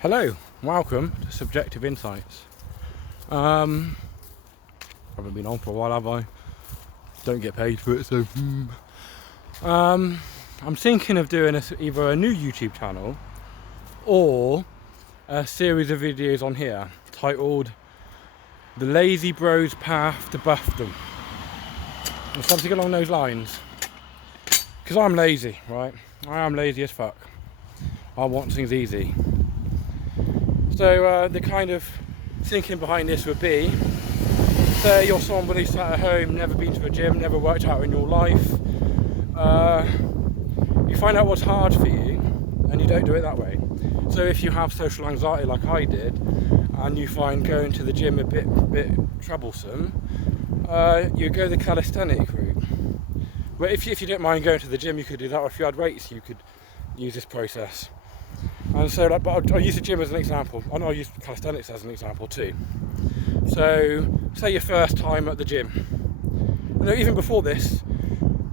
Hello, welcome to Subjective Insights. Haven't been on for a while, have I? Don't get paid for it, so. I'm thinking of doing either a new YouTube channel or a series of videos on here titled The Lazy Bros Path to Buffdom, or something along those lines. Because I'm lazy, right? I am lazy as fuck. I want things easy. So the kind of thinking behind this would be, say you're somebody sat at home, never been to a gym, never worked out in your life. You find out what's hard for you and you don't do it that way. So if you have social anxiety like I did and you find going to the gym a bit troublesome, you go the calisthenic route. But if you don't mind going to the gym, you could do that, or if you had weights you could use this process. And so, but I'll use the gym as an example, and I'll use calisthenics as an example too. So, say your first time at the gym. Even before this,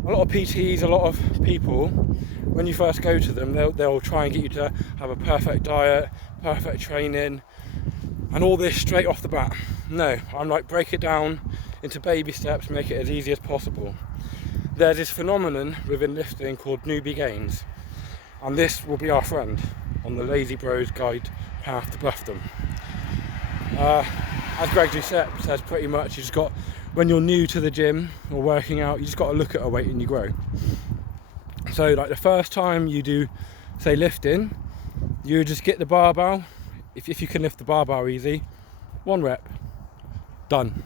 a lot of PTs, a lot of people, when you first go to them, they'll try and get you to have a perfect diet, perfect training, and all this straight off the bat. No, I'm like, break it down into baby steps, make it as easy as possible. There's this phenomenon within lifting called newbie gains, and this will be our friend on the Lazy Bros Guide Path to Buffdom. As Greg Doucette says, pretty much, when you're new to the gym or working out, you just got to look at a weight and you grow. So like the first time you do, say, lifting, you just get the barbell. If you can lift the barbell easy, 1 rep, done.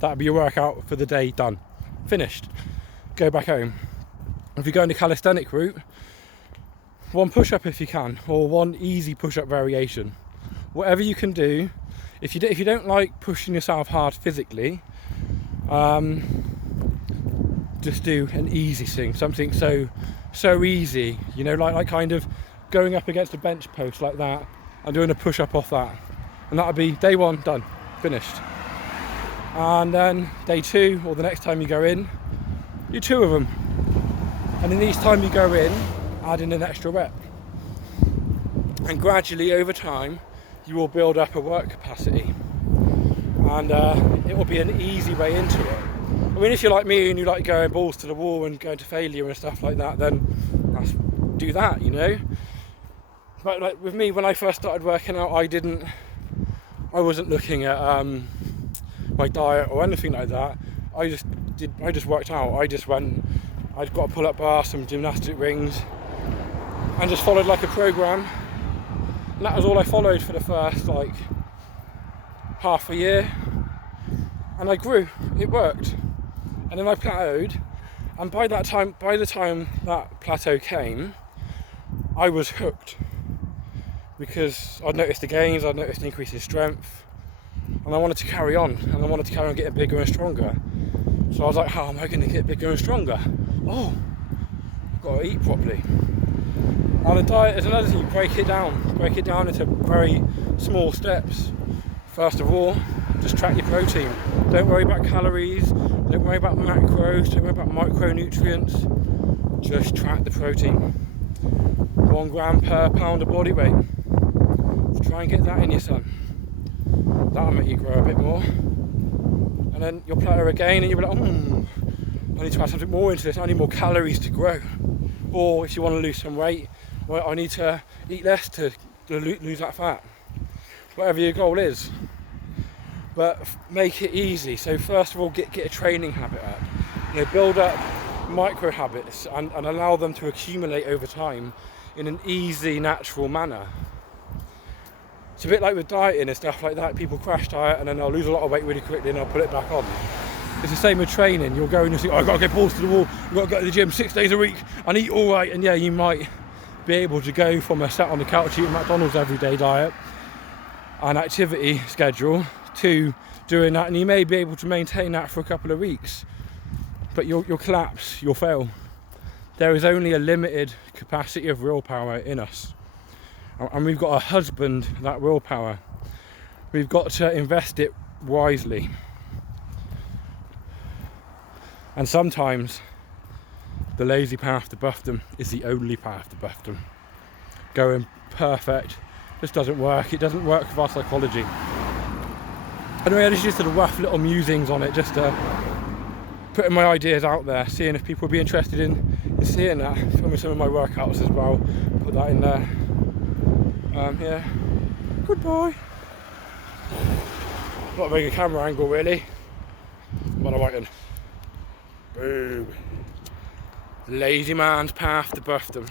That'll be your workout for the day, done, finished. Go back home. If you go in the calisthenic route, 1 push-up if you can, or 1 easy push-up variation. Whatever you can do. If you don't like pushing yourself hard physically, just do an easy thing, something so easy, like kind of going up against a bench post like that and doing a push-up off that, and that'll be day 1 done, finished. And then day 2, or the next time you go in, do 2 of them, and then each time you go in, add in an extra rep, and gradually over time you will build up a work capacity, and it will be an easy way into it. I mean, if you're like me and you like going balls to the wall and going to failure and stuff like that, then do that, But like with me, when I first started working out, I wasn't looking at my diet or anything like that. I just worked out. I'd got a pull-up bar, some gymnastic rings, and just followed like a program. And that was all I followed for the first like half a year, and I grew. It worked, and then I plateaued. And by the time that plateau came, I was hooked, because I'd noticed the gains, I'd noticed an increase in strength, and I wanted to carry on, getting bigger and stronger. So I was like, how am I going to get bigger and stronger? Oh, I've got to eat properly. And the diet is another thing. Break it down into very small steps. First of all, just track your protein. Don't worry about calories, don't worry about macros, don't worry about micronutrients. Just track the protein. 1 gram per pound of body weight. Try and get that in your son. That'll make you grow a bit more. And then you'll plateau again and you'll be like, I need to add something more into this, I need more calories to grow. Or if you want to lose some weight, well, I need to eat less to lose that fat. Whatever your goal is. But make it easy. So first of all, get a training habit up. Build up micro habits and allow them to accumulate over time in an easy, natural manner. It's a bit like with dieting and stuff like that. People crash diet and then they'll lose a lot of weight really quickly and they'll put it back on. It's the same with training. You'll go and you'll think, I've got to get balls to the wall, I've got to go to the gym 6 days a week and eat all right. And yeah, you might be able to go from a sat on the couch eating McDonald's everyday diet and activity schedule to doing that, and you may be able to maintain that for a couple of weeks, but you'll collapse, you'll fail. There is only a limited capacity of willpower in us, and we've got to husband that willpower. We've got to invest it wisely. And sometimes the lazy path to buffdom is the only path to buffdom. Going perfect Just doesn't work. It doesn't work with our psychology. Anyway, I just did sort of rough little musings on it, just putting my ideas out there, seeing if people would be interested in seeing that. Filming some of my workouts as well. Put that in there. Yeah. Goodbye. Not a very good camera angle, really. But I like it. Boom. Lazy man's path to buffdom.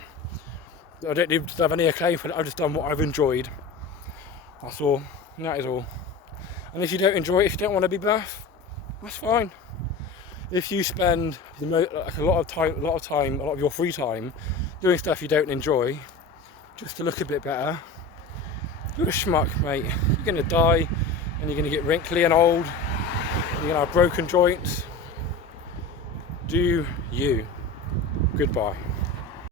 I don't need to have any acclaim for it. I've just done what I've enjoyed. That's all. And that is all. And if you don't enjoy it, if you don't want to be buff, that's fine. If you spend a lot of your free time doing stuff you don't enjoy, just to look a bit better, you're a schmuck, mate. You're gonna die, and you're gonna get wrinkly and old. And you're gonna have broken joints. Do you? Goodbye.